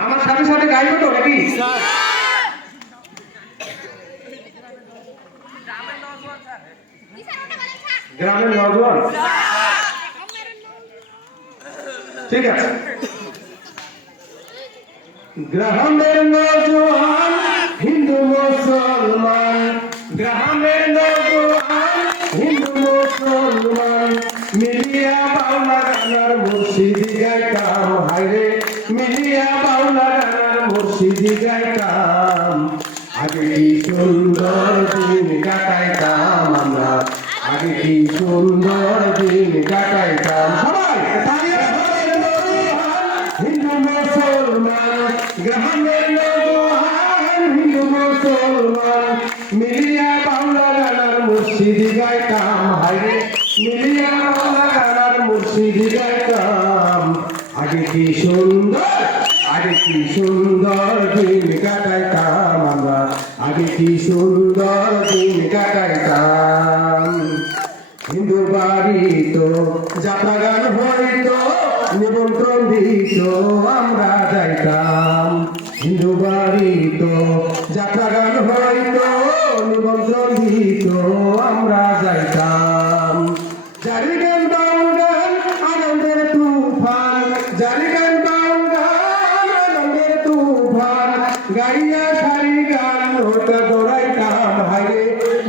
আমার সাথে সাথে গাইবো তো নাকি? গ্রামের নওজোয়ান, ঠিক আছে। গ্রামের নওজোয়ান হিন্দু মুসলমান, গ্রামের নওজোয়ান হিন্দু মুসলমান মিলিয়া বাউলা গানার মুর্শিদি গাইতাম, হায়রে মিলিয়া বাউলা গানার মুর্শিদি গাইতাম। আগে কি সুন্দর দিন কাটাইতাম আমরা, আগে কি সুন্দর দিন কাটাইতাম। সবাই হিন্দু মুসলমান, গ্রামের নওজোয়ান হিন্দু মুসলমান মিলিয়া বাউলা গানার মুর্শিদি গাইতাম, হায়রে মিলিয়া বাউলা গানার মুর্শিদি গাইতাম। আগে কি সুন্দর, আগে কি সুন্দর দিন কাটাইতাম আমরা, আগে কি সুন্দর দিন কাটাইতাম। হিন্দু বাড়ি তো যাত্রা গান হইতো, নিমন্ত্রণ দিত আমরা যাইতাম। হিন্দু বাড়ি তো যাত্রা গান হইতো, নিমন্ত্রণ দিত আমরা যাইতাম। জারি গান বাউল গান আনন্দের তুফান, জারি গান বাউল গান আনন্দের তুফান গাইয়া সারি গান নৌকা দৌড়াইতাম, হায়রে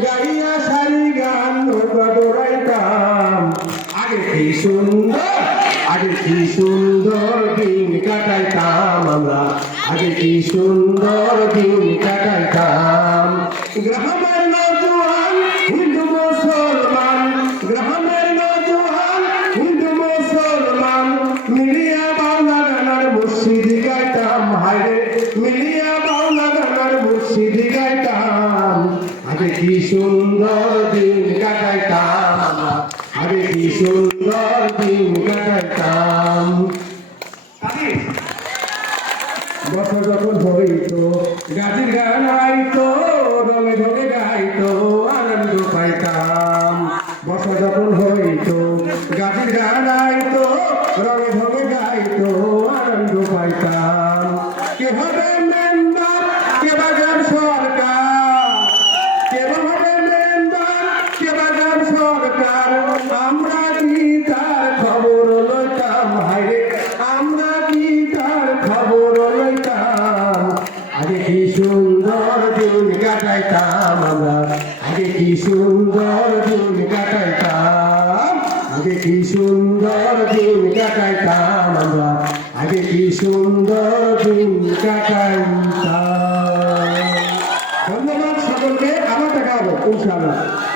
গাইয়া সারি গান নৌকা দৌড়াইতাম। আগে কি সুন্দর, আগে কি সুন্দর দিন কাটাইতাম আমরা, আগে কি সুন্দর দিন কাটাইতাম। গ্রামের নওজোয়ান হিন্দু মুসলমান, গ্রামের নওজোয়ান হিন্দু মুসলমান মিলিয়া বাউলা গানার মুর্শিদি গাইতাম, হায়রে মিলিয়া বাউলা গানার মুর্শিদি গাইতাম। আগে কি সুন্দর দিন কাটাইতাম আমরা, আগে কি সুন্দর দিন কাটাইতাম। বছর যখন হইতো গাজির গান আইতো, রঙে ঢঙে গাইতো আনন্দ পাইতাম। বছর যখন হইতো গাজির গান আইতো, রঙে ঢঙে গাইতো আনন্দ পাইতাম। কে হবে মেম্বার, কে বাজার সরকার, কে হবে মেম্বার, কে বাজার সরকার আমরা কি তার খবর লইতাম, হায়রে আমরা কি তার খবর লইতাম। আগে কি সুন্দর দিন কাটাইতাম আমরা, আগে কি সুন্দর দিন কাটাইতাম। আগে কি সুন্দর দিন কাটাইতাম আমরা, আগে কি সুন্দর দিন কাটাইতাম। ধন্যবাদ সকলকে, আবার দেখা হবে ইনশাআল্লাহ।